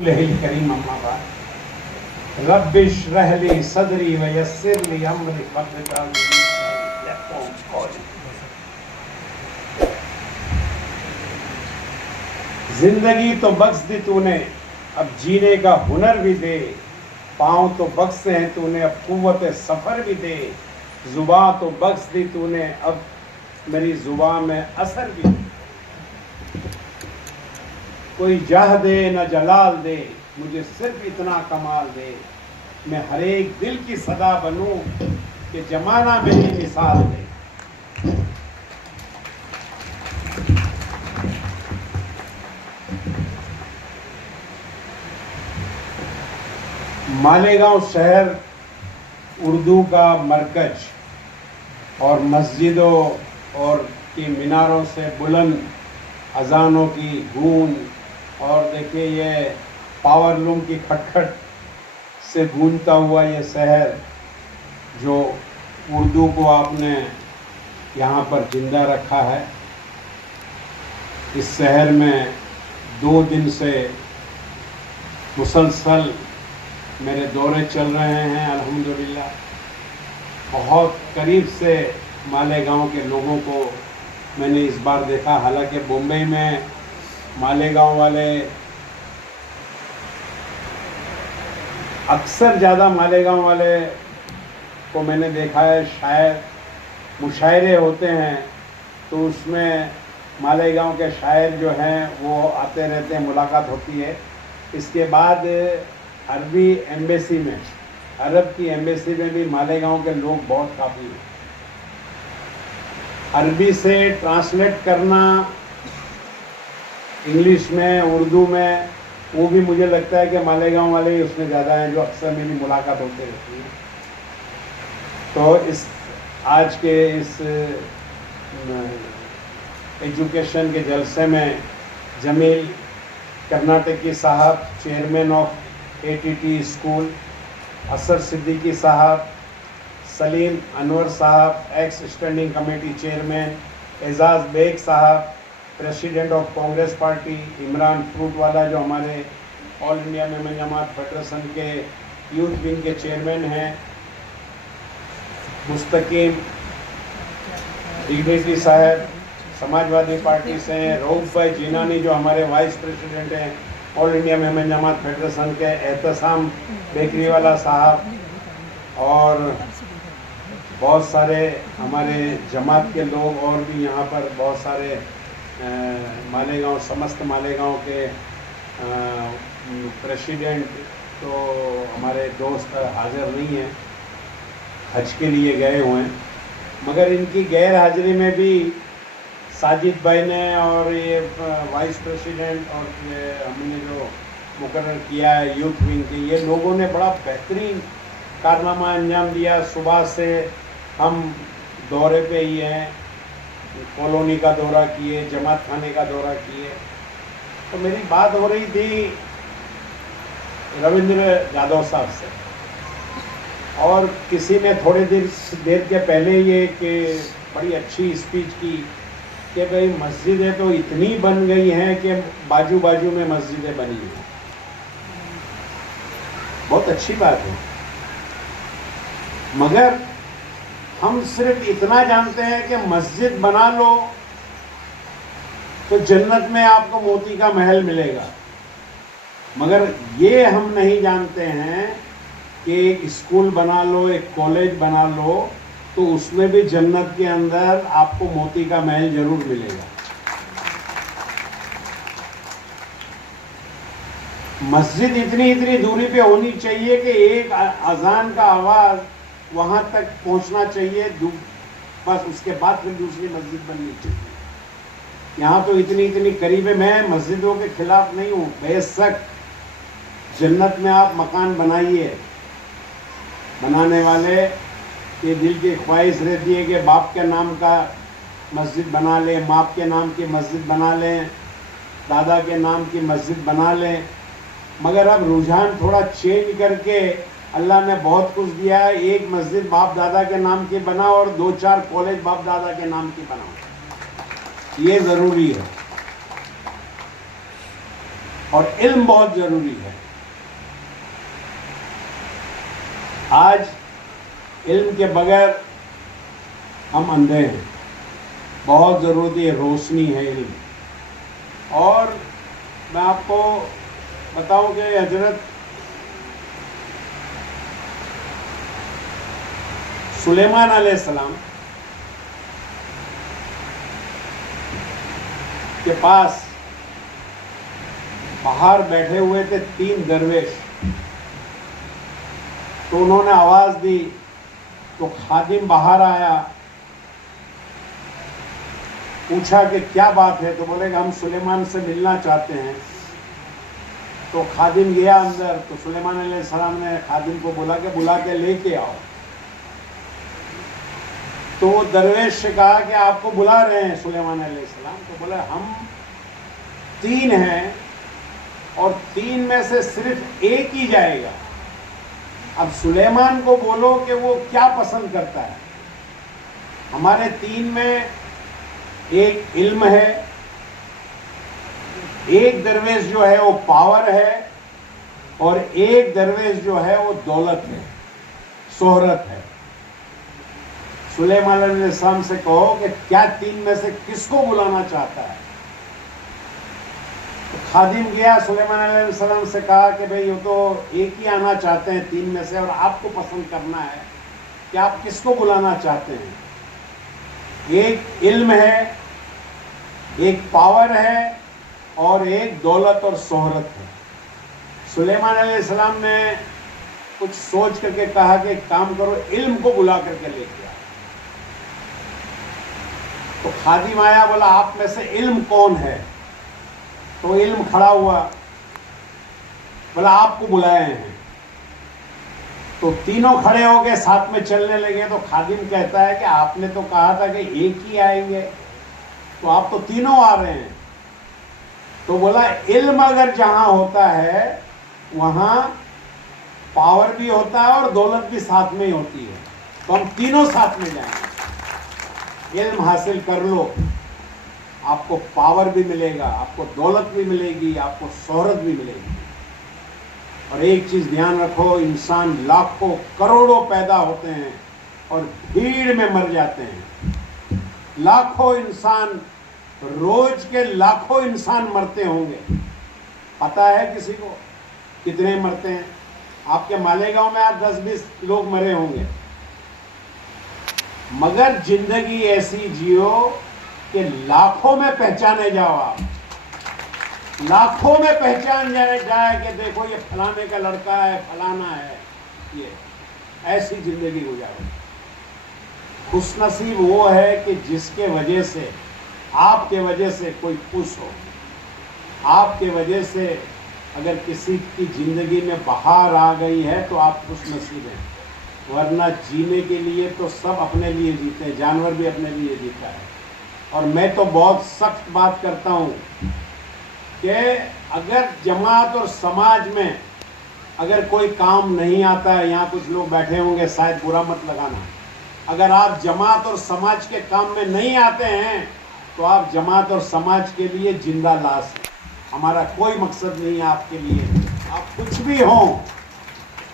करीम अम्मा बाद रब्बिश रहली सदरी व यस्सिरली अमरी जिंदगी तो बख्श दी तूने, अब जीने का हुनर भी दे। पाँव तो बख्शे हैं तूने, अब कुव्वत सफ़र भी दे। ज़ुबान तो बख्श दी तूने, अब मेरी ज़ुबान में असर भी दे। कोई जाह दे न जलाल दे, मुझे सिर्फ इतना कमाल दे। मैं हर एक दिल की सदा बनूं कि जमाना मेरी मिसाल दे। मालेगांव शहर उर्दू का मरकज और मस्जिदों और की मीनारों से बुलंद अजानों की गूंज, और देखिए ये पावर लूम की खटखट से गूंजता हुआ ये शहर, जो उर्दू को आपने यहाँ पर जिंदा रखा है। इस शहर में 2 दिन से मुसलसल मेरे दौरे चल रहे हैं अल्हम्दुलिल्लाह। बहुत करीब से मालेगांव के लोगों को मैंने इस बार देखा। हालांकि मुंबई में मालेगांव वाले अक्सर ज़्यादा मालेगांव वाले को मैंने देखा है, शायर मुशायरे होते हैं तो उसमें मालेगांव के शायर जो हैं वो आते रहते हैं, मुलाकात होती है। इसके बाद अरबी एम्बेसी में, अरब की एम्बेसी में भी मालेगांव के लोग बहुत काफ़ी हैं। अरबी से ट्रांसलेट करना इंग्लिश में, उर्दू में, वो भी मुझे लगता है कि मालेगांव वाले ही उसमें ज़्यादा हैं, जो अक्सर मेरी मुलाकात होते रहती है। तो इस आज के इस एजुकेशन के जलसे में जमील कर्नाटकी साहब, चेयरमैन ऑफ ATT स्कूल, असर सिद्दीकी साहब, सलीम अनवर साहब, ex standing committee chairman, Ejaz Baig साहब, president of Congress party, Imran Fruitwala जो हमारे all India Memon Jamaat federation के यूथ विंग के चेयरमैन हैं, मुस्तकीम डिग्रेटी साहब समाजवादी पार्टी से हैं, रऊफ भाई जीनानी जो हमारे वाइस प्रेसिडेंट हैं all India Memon Jamaat federation के, एहतसाम बेकरी वाला साहब, और बहुत सारे हमारे जमात के लोग और भी यहाँ पर बहुत सारे मालेगांव, समस्त मालेगांव के प्रेसिडेंट तो हमारे दोस्त हाज़िर नहीं हैं, हज के लिए गए हुए हैं। मगर इनकी गैर हाजिरी में भी साजिद भाई ने और ये वाइस प्रेसिडेंट और हमने जो मुकर्रर किया है यूथ विंग के, ये लोगों ने बड़ा बेहतरीन कारनामा अंजाम दिया। सुबह से हम दौरे पे ही हैं, कॉलोनी का दौरा किए, जमात खाने का दौरा किए। तो मेरी बात हो रही थी रविंद्र यादव साहब से, और किसी ने थोड़ी देर के पहले ये कि बड़ी अच्छी स्पीच की कि भाई मस्जिदें तो इतनी बन गई हैं कि बाजू बाजू में मस्जिदें बनी हैं। बहुत अच्छी बात है, मगर हम सिर्फ इतना जानते हैं कि मस्जिद बना लो तो जन्नत में आपको मोती का महल मिलेगा, मगर ये हम नहीं जानते हैं कि एक स्कूल बना लो, एक कॉलेज बना लो, तो उसमें भी जन्नत के अंदर आपको मोती का महल जरूर मिलेगा। मस्जिद इतनी दूरी पे होनी चाहिए कि एक अजान का आवाज़ वहाँ तक पहुँचना चाहिए, बस उसके बाद फिर दूसरी मस्जिद बननी चाहिए। यहाँ तो इतनी करीब है। मैं मस्जिदों के खिलाफ नहीं हूँ, बेशक जन्नत में आप मकान बनाइए, बनाने वाले ये दिल की ख्वाहिश रहती है कि बाप के नाम का मस्जिद बना लें, माँ के नाम की मस्जिद बना लें, दादा के नाम की मस्जिद बना लें, मगर अब रुझान थोड़ा चेंज करके अल्लाह ने बहुत कुछ दिया है, एक मस्जिद बाप दादा के नाम की बनाओ और 2-4 कॉलेज बाप दादा के नाम की बनाओ, ये ज़रूरी है। और इल्म बहुत जरूरी है। आज इल्म के बगैर हम अंधे हैं। बहुत ज़रूरी है, रोशनी है इल्म। और मैं आपको बताऊं कि हजरत सुलेमान अलैहिस्सलाम के पास बाहर बैठे हुए थे 3 दरवेश। तो उन्होंने आवाज दी तो खादिम बाहर आया, पूछा कि क्या बात है। तो बोले कि हम सुलेमान से मिलना चाहते हैं। तो खादिम गया अंदर। तो सुलेमान अलैहिस्सलाम ने खादिम को बोला कि बुला के लेके आओ। तो वो दरवेश से कहा कि आपको बुला रहे हैं सुलेमान अलैहिस्सलाम। तो बोले हम 3 हैं और 3 में से सिर्फ एक ही जाएगा। अब सुलेमान को बोलो कि वो क्या पसंद करता है। हमारे 3 में एक इल्म है, एक दरवेश जो है वो पावर है, और एक दरवेश जो है वो दौलत है, शोहरत है। सुलेमान अलैहिस्सलाम से कहो कि क्या 3 में से किसको बुलाना चाहता है। तो खादिम गया, सुलेमान अलैहिस्सलाम से कहा कि भाई वो तो एक ही आना चाहते हैं 3 में से, और आपको पसंद करना है कि आप किसको बुलाना चाहते हैं। एक इल्म है, एक पावर है, और एक दौलत और शोहरत है। सुलेमान अलैहिस्सलाम ने कुछ सोच करके कहा कि एक काम करो, इल्म को बुला करके लेके आओ। तो खादिम आया, बोला आप में से इल्म कौन है। तो इल्म खड़ा हुआ, बोला आपको बुलाए हैं। तो तीनों खड़े हो गए, साथ में चलने लगे। तो खादिम कहता है कि आपने तो कहा था कि एक ही आएंगे, तो आप तो तीनों आ रहे हैं। तो बोला इल्म अगर जहां होता है वहां पावर भी होता है और दौलत भी साथ में ही होती है। तो हम तीनों साथ में जाएंगे। इल्म हासिल कर लो, आपको पावर भी मिलेगा, आपको दौलत भी मिलेगी, आपको शोहरत भी मिलेगी। और एक चीज ध्यान रखो, इंसान लाखों करोड़ों पैदा होते हैं और भीड़ में मर जाते हैं। लाखों इंसान, रोज के लाखों इंसान मरते होंगे। पता है किसी को कितने मरते हैं? आपके मालेगांव में आज 10-20 लोग मरे होंगे। मगर जिंदगी ऐसी जियो कि लाखों में पहचाने जाओ। आप लाखों में पहचान जाए कि देखो ये फलाने का लड़का है, फलाना है। ये ऐसी जिंदगी गुजारो। खुशनसीब वो है कि जिसके वजह से, आपके वजह से कोई खुश हो। आपके वजह से अगर किसी की जिंदगी में बहार आ गई है तो आप खुशनसीब हैं। वरना जीने के लिए तो सब अपने लिए जीते हैं, जानवर भी अपने लिए जीता है। और मैं तो बहुत सख्त बात करता हूँ कि अगर जमात और समाज में अगर कोई काम नहीं आता है, यहाँ कुछ लोग बैठे होंगे, शायद बुरा मत लगाना, अगर आप जमात और समाज के काम में नहीं आते हैं तो आप जमात और समाज के लिए जिंदा लाश हैं। हमारा कोई मकसद नहीं है आपके लिए, आप कुछ भी हों,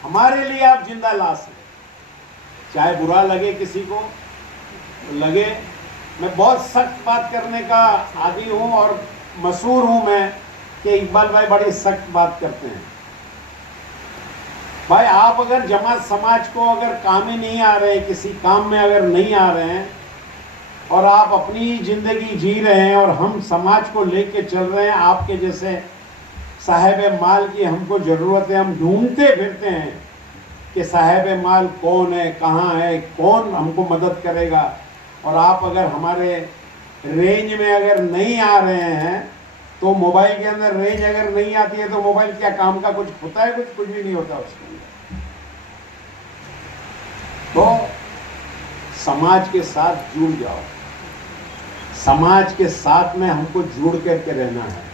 हमारे लिए आप जिंदा लाश हैं। चाहे बुरा लगे किसी को तो लगे। मैं बहुत सख्त बात करने का आदी हूँ और मशहूर हूँ मैं कि इकबाल भाई बड़ी सख्त बात करते हैं। भाई आप अगर जमात समाज को अगर काम ही नहीं आ रहे, किसी काम में अगर नहीं आ रहे हैं और आप अपनी ज़िंदगी जी रहे हैं और हम समाज को लेके चल रहे हैं, आपके जैसे साहिब माल की हमको ज़रूरत है। हम ढूंढते फिरते हैं कि साहिब माल कौन है, कहाँ है, कौन हमको मदद करेगा। और आप अगर हमारे रेंज में अगर नहीं आ रहे हैं तो मोबाइल के अंदर रेंज अगर नहीं आती है तो मोबाइल क्या काम का कुछ होता है? कुछ भी नहीं होता उसके अंदर। तो समाज के साथ जुड़ जाओ, समाज के साथ में हमको जुड़ करके रहना है।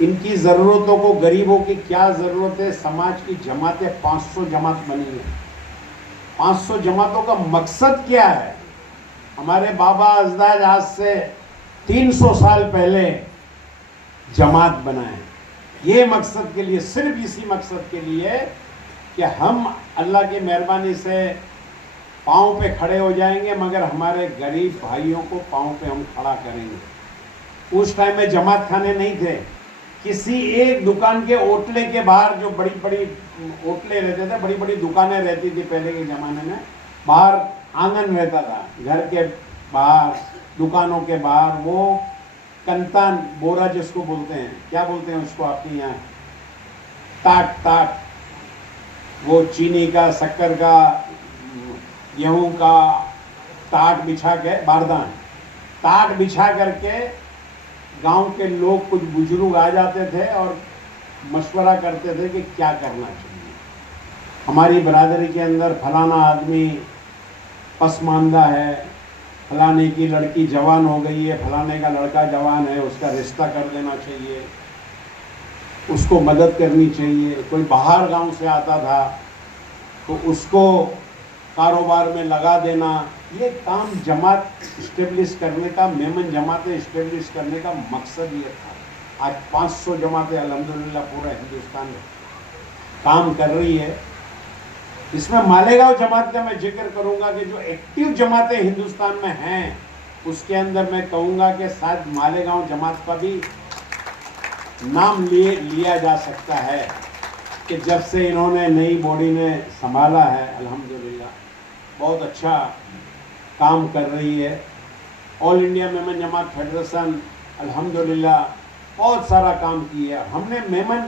इनकी ज़रूरतों को, गरीबों की क्या ज़रूरत है? समाज की जमातें 500 जमात बनी है। 500 जमातों का मकसद क्या है? हमारे बाबा अजदाद आज से 300 साल पहले जमात बनाए, ये मकसद के लिए, सिर्फ इसी मकसद के लिए कि हम अल्लाह की मेहरबानी से पाँव पे खड़े हो जाएंगे, मगर हमारे गरीब भाइयों को पाँव पे हम खड़ा करेंगे। उस टाइम में जमात खाने नहीं थे, किसी एक दुकान के ओटले के बाहर, जो बड़ी बड़ी ओटले रहते थे, बड़ी बड़ी दुकानें रहती थी पहले के ज़माने में, बाहर आंगन रहता था, घर के बाहर, दुकानों के बाहर, वो कंतान बोरा जिसको बोलते हैं, क्या बोलते हैं उसको आपके यहाँ, ताट, वो चीनी का, शक्कर का, गेहूं का ताट बिछा के, बारदान ताट बिछा करके गांव के लोग, कुछ बुजुर्ग आ जाते थे और मशवरा करते थे कि क्या करना चाहिए। हमारी बरादरी के अंदर फलाना आदमी पसमानदा है, फलाने की लड़की जवान हो गई है, फलाने का लड़का जवान है, उसका रिश्ता कर देना चाहिए, उसको मदद करनी चाहिए। कोई बाहर गांव से आता था तो उसको कारोबार में लगा देना। ये काम जमात इस्टेब्लिश करने का, मेमन जमातें इस्टेब्लिश करने का मकसद ये था। आज 500 जमातें अल्हम्दुलिल्लाह पूरा हिंदुस्तान में काम कर रही है। इसमें मालेगांव जमात का मैं जिक्र करूंगा कि जो एक्टिव जमातें हिंदुस्तान में हैं, उसके अंदर मैं कहूँगा कि शायद मालेगांव जमात का भी नाम लिया जा सकता है कि जब से इन्होंने नई बॉडी ने संभाला है, अल्हम्दुलिल्लाह बहुत अच्छा काम कर रही है। All India Memon Jamaat federation अल्हम्दुलिल्लाह बहुत सारा काम किया। हमने मेमन,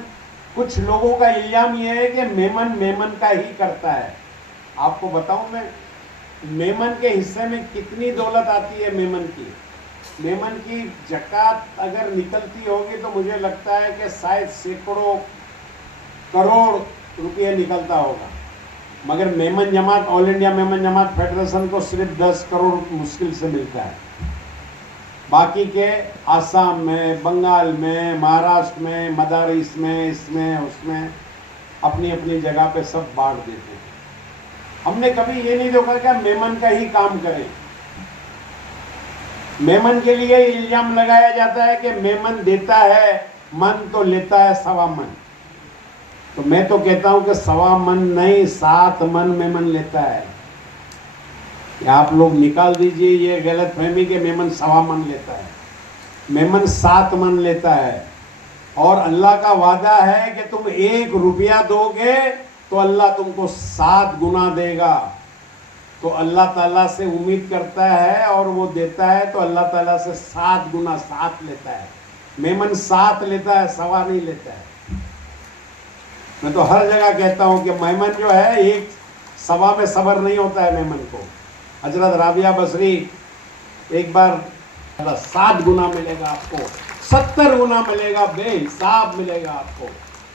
कुछ लोगों का इल्जाम ये है कि मेमन का ही करता है। आपको बताऊं मैं, मेमन के हिस्से में कितनी दौलत आती है। मेमन की ज़कात अगर निकलती होगी तो मुझे लगता है कि शायद सैकड़ों करोड़ रुपये निकलता होगा, मगर मेमन जमात, all India Memon Jamaat federation को सिर्फ 10 करोड़ मुश्किल से मिलता है। बाकी के आसाम में, बंगाल में, महाराष्ट्र में, मदारिस में, इसमें उसमें अपनी अपनी जगह पे सब बांट देते हैं। हमने कभी ये नहीं देखा कि मेमन का ही काम करें। मेमन के लिए इल्जाम लगाया जाता है कि मेमन देता है मन तो लेता है 1.25 मन। तो मैं तो कहता हूं कि 1.25 मन नहीं, 7 मन मेमन लेता है। आप लोग निकाल दीजिए ये गलत फहमी कि मेमन 1.25 मन लेता है। मेमन 7 मन लेता है, और अल्लाह का वादा है कि तुम 1 रुपया दोगे तो अल्लाह तुमको 7 गुना देगा। तो अल्लाह ताला से उम्मीद करता है और वो देता है, तो अल्लाह ताला से 7 गुना 7 लेता है। मेमन 7 लेता है, 1.25 नहीं लेता है। मैं तो हर जगह कहता हूँ कि मेमन जो है, 1.25 में सबर नहीं होता है मेमन को। हजरत राबिया बसरी एक बार 7 गुना मिलेगा आपको, 70 गुना मिलेगा, बेहिसाब मिलेगा आपको।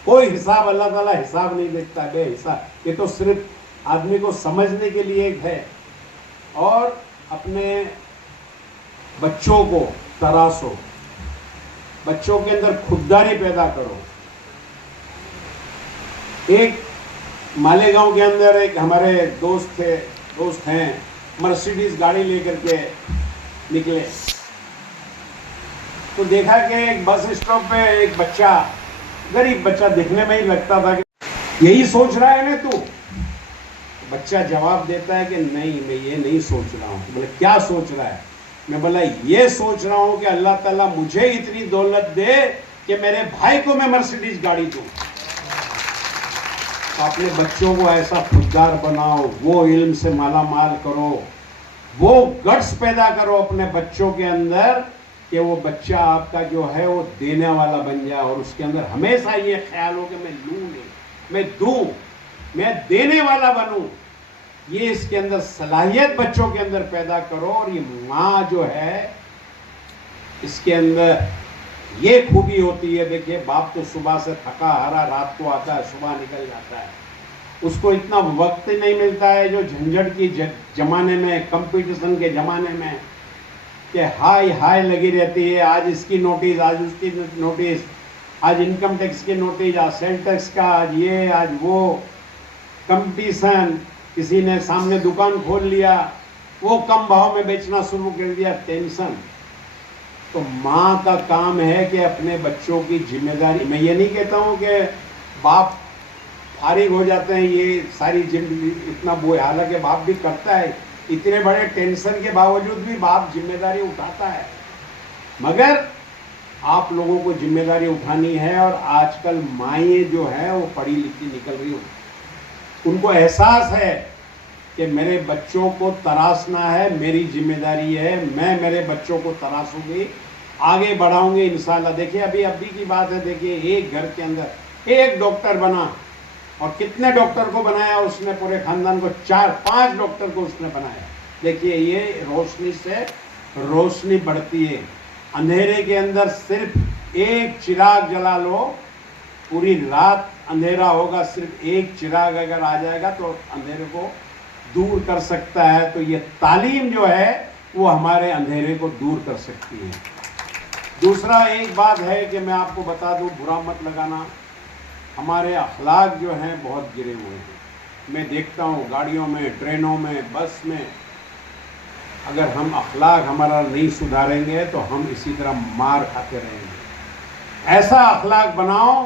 कोई हिसाब, अल्लाह ताला हिसाब नहीं देखता, बेहिसाब। ये तो सिर्फ आदमी को समझने के लिए है। और अपने बच्चों को तराशो, बच्चों के अंदर खुददारी पैदा करो। एक मालेगांव के अंदर एक हमारे दोस्त हैं, मर्सिडीज गाड़ी लेकर के निकले, तो देखा कि एक बस स्टॉप पे एक बच्चा, गरीब बच्चा, दिखने में ही लगता था कि यही सोच रहा है ना तू। बच्चा जवाब देता है कि नहीं, मैं ये नहीं सोच रहा हूँ। बोले क्या सोच रहा है? मैं बोला ये सोच रहा हूँ कि अल्लाह ताला मुझे इतनी दौलत दे कि मेरे भाई को मैं मर्सिडीज गाड़ी दूँ। तो अपने बच्चों को ऐसा खुददार बनाओ, वो इल्म से माला माल करो, वो गट्स पैदा करो अपने बच्चों के अंदर कि वो बच्चा आपका जो है वो देने वाला बन जाए, और उसके अंदर हमेशा ये ख्याल हो कि मैं लूँ नहीं, मैं दूँ, मैं देने वाला बनूं। ये इसके अंदर सलाहियत बच्चों के अंदर पैदा करो। और ये माँ जो है, इसके अंदर ये खूबी होती है। देखिए, बाप तो सुबह से थका हारा रात को आता है, सुबह निकल जाता है, उसको इतना वक्त ही नहीं मिलता है जो झंझट की जमाने में, कंपटीशन के ज़माने में, कि हाय हाय लगी रहती है। आज इसकी नोटिस, आज उसकी नोटिस, आज इनकम टैक्स की नोटिस, आज सेल टैक्स का, आज ये, आज वो, कंपटीशन। किसी ने सामने दुकान खोल लिया, वो कम भाव में बेचना शुरू कर दिया, टेंशन। तो माँ का काम है कि अपने बच्चों की जिम्मेदारी, मैं ये नहीं कहता हूँ कि बाप फारिग हो जाते हैं ये सारी जिंदगी इतना वो, हालांकि बाप भी करता है, इतने बड़े टेंशन के बावजूद भी बाप जिम्मेदारी उठाता है, मगर आप लोगों को जिम्मेदारी उठानी है। और आजकल माएँ जो है वो पढ़ी लिखी निकल रही हो, उनको एहसास है कि मेरे बच्चों को तराशना है, मेरी जिम्मेदारी है, मैं मेरे बच्चों को तराशूंगी, आगे बढ़ाऊंगी इंशाल्लाह। देखिए अभी की बात है, देखिए एक घर के अंदर एक डॉक्टर बना, और कितने डॉक्टर को बनाया उसने, पूरे खानदान को 4-5 डॉक्टर को उसने बनाया। देखिए ये रोशनी से रोशनी बढ़ती है, अंधेरे के अंदर सिर्फ एक चिराग जला लो, पूरी रात अंधेरा होगा, सिर्फ एक चिराग अगर आ जाएगा तो अंधेरे को दूर कर सकता है। तो ये तालीम जो है वो हमारे अंधेरे को दूर कर सकती है। दूसरा एक बात है कि मैं आपको बता दूं, बुरा मत लगाना, हमारे अखलाक जो हैं बहुत गिरे हुए हैं। मैं देखता हूँ गाड़ियों में, ट्रेनों में, बस में, अगर हम अखलाक हमारा नहीं सुधारेंगे तो हम इसी तरह मार खाते रहेंगे। ऐसा अखलाक बनाओ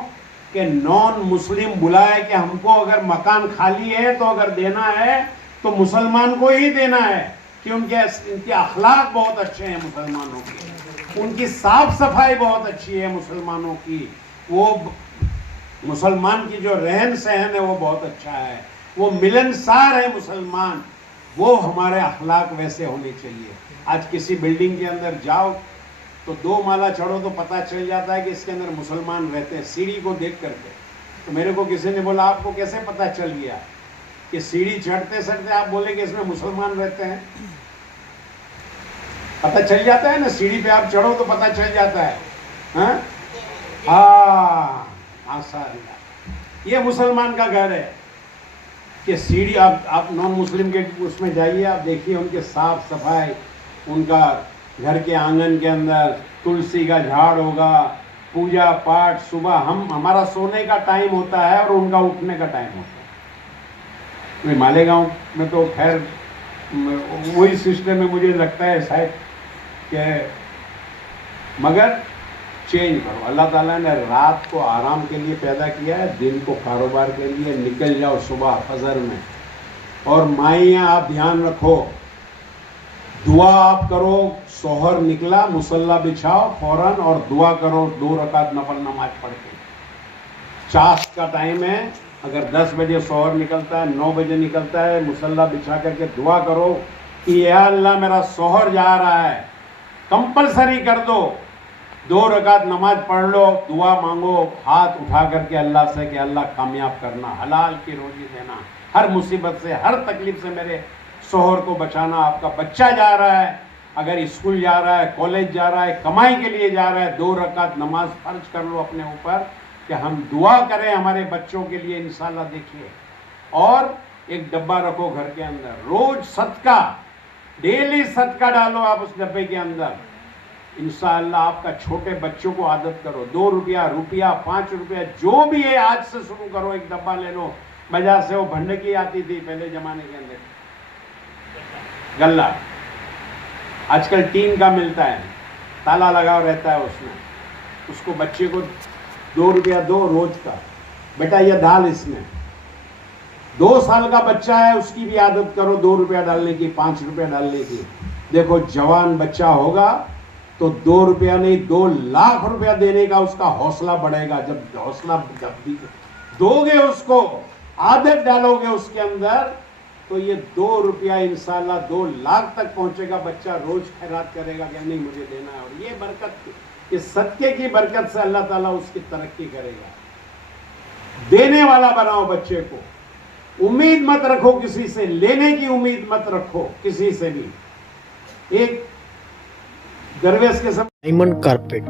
कि नॉन मुस्लिम बुलाए कि हमको अगर मकान खाली है तो अगर देना है तो मुसलमान को ही देना है, कि इनके अखलाक बहुत अच्छे हैं मुसलमानों के, उनकी साफ सफाई बहुत अच्छी है मुसलमानों की, वो मुसलमान की जो रहन सहन है वो बहुत अच्छा है, वो मिलनसार है मुसलमान, वो हमारे अखलाक वैसे होने चाहिए। आज किसी बिल्डिंग के अंदर जाओ तो 2 माला चढ़ो तो पता चल जाता है कि इसके अंदर मुसलमान रहते हैं, सीढ़ी को देख करके। तो मेरे को किसी ने बोला आपको कैसे पता चल गया कि सीढ़ी चढ़ते चढ़ते आप बोले कि इसमें मुसलमान रहते हैं? पता चल जाता है ना, सीढ़ी पे आप चढ़ो तो पता चल जाता है। हाँ माशाअल्लाह, ये मुसलमान का घर है कि सीढ़ी आप नॉन मुस्लिम के उसमें जाइए, आप देखिए उनके साफ सफाई, उनका घर के आंगन के अंदर तुलसी का झाड़ होगा, पूजा पाठ, सुबह हमारा सोने का टाइम होता है और उनका उठने का टाइम होता है। मालेगांव में तो खैर वही सिस्टम है, मुझे लगता है शायद कि, मगर चेंज करो। अल्लाह ताला ने रात को आराम के लिए पैदा किया है, दिन को कारोबार के लिए। निकल जाओ सुबह फजर में, और माइयाँ आप ध्यान रखो, दुआ आप करो, सोहर निकला मुसल्ला बिछाओ फौरन और दुआ करो 2 रकात नफल नमाज पढ़ के। चाश का टाइम है, अगर 10 बजे सोहर निकलता है, 9 बजे निकलता है, मुसल्ला बिछा करके दुआ करो कि या अल्लाह मेरा सोहर जा रहा है, कंपलसरी कर दो, 2 रकात नमाज पढ़ लो, दुआ मांगो, हाथ उठा करके अल्लाह से कि अल्लाह कामयाब करना, हलाल की रोजी देना, हर मुसीबत से, हर तकलीफ से मेरे शोहर को बचाना। आपका बच्चा जा रहा है, अगर स्कूल जा रहा है, कॉलेज जा रहा है, कमाई के लिए जा रहा है, 2 रकात नमाज फर्ज कर लो अपने ऊपर कि हम दुआ करें हमारे बच्चों के लिए इंशाल्लाह। देखिए, और एक डब्बा रखो घर के अंदर, रोज सदका, डेली सदका डालो आप उस डब्बे के अंदर। इंशाअल्लाह आपका छोटे बच्चों को आदत करो, 2 रुपया 5 रुपया जो भी है आज से शुरू करो, एक डब्बा ले लो। बाजार से वो भंडकी आती थी पहले जमाने के अंदर, गल्ला, आजकल टीन का मिलता है, ताला लगा रहता है उसमें, उसको बच्चे को 2 रुपया दो रोज का, बेटा ये डाल इसमें। 2 साल का बच्चा है उसकी भी आदत करो 2 रुपया डालने की, 5 रुपया डालने की। देखो जवान बच्चा होगा तो 2 रुपया नहीं 2 लाख रुपया देने का उसका हौसला बढ़ेगा। जब भी दोगे उसको, आदत डालोगे उसके अंदर, तो ये 2 रुपया इंशाल्लाह 2 लाख तक पहुंचेगा। बच्चा रोज खैरात करेगा कि नहीं मुझे देना है, और ये बरकत, ये सदके की बरकत से अल्लाह ताला उसकी तरक्की करेगा। देने वाला बनाओ बच्चे को, उम्मीद मत रखो किसी से, लेने की उम्मीद मत रखो किसी से भी। एक दरवेश के समय डायमंड कारपेट,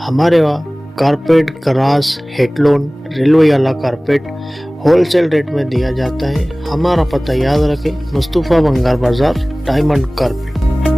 हमारे वहाँ कारपेट, गरास, हेडलोन, रेलवे वाला कारपेट होलसेल रेट में दिया जाता है। हमारा पता याद रखें, मुस्तफ़ा बंगार बाजार, डायमंड कारपेट।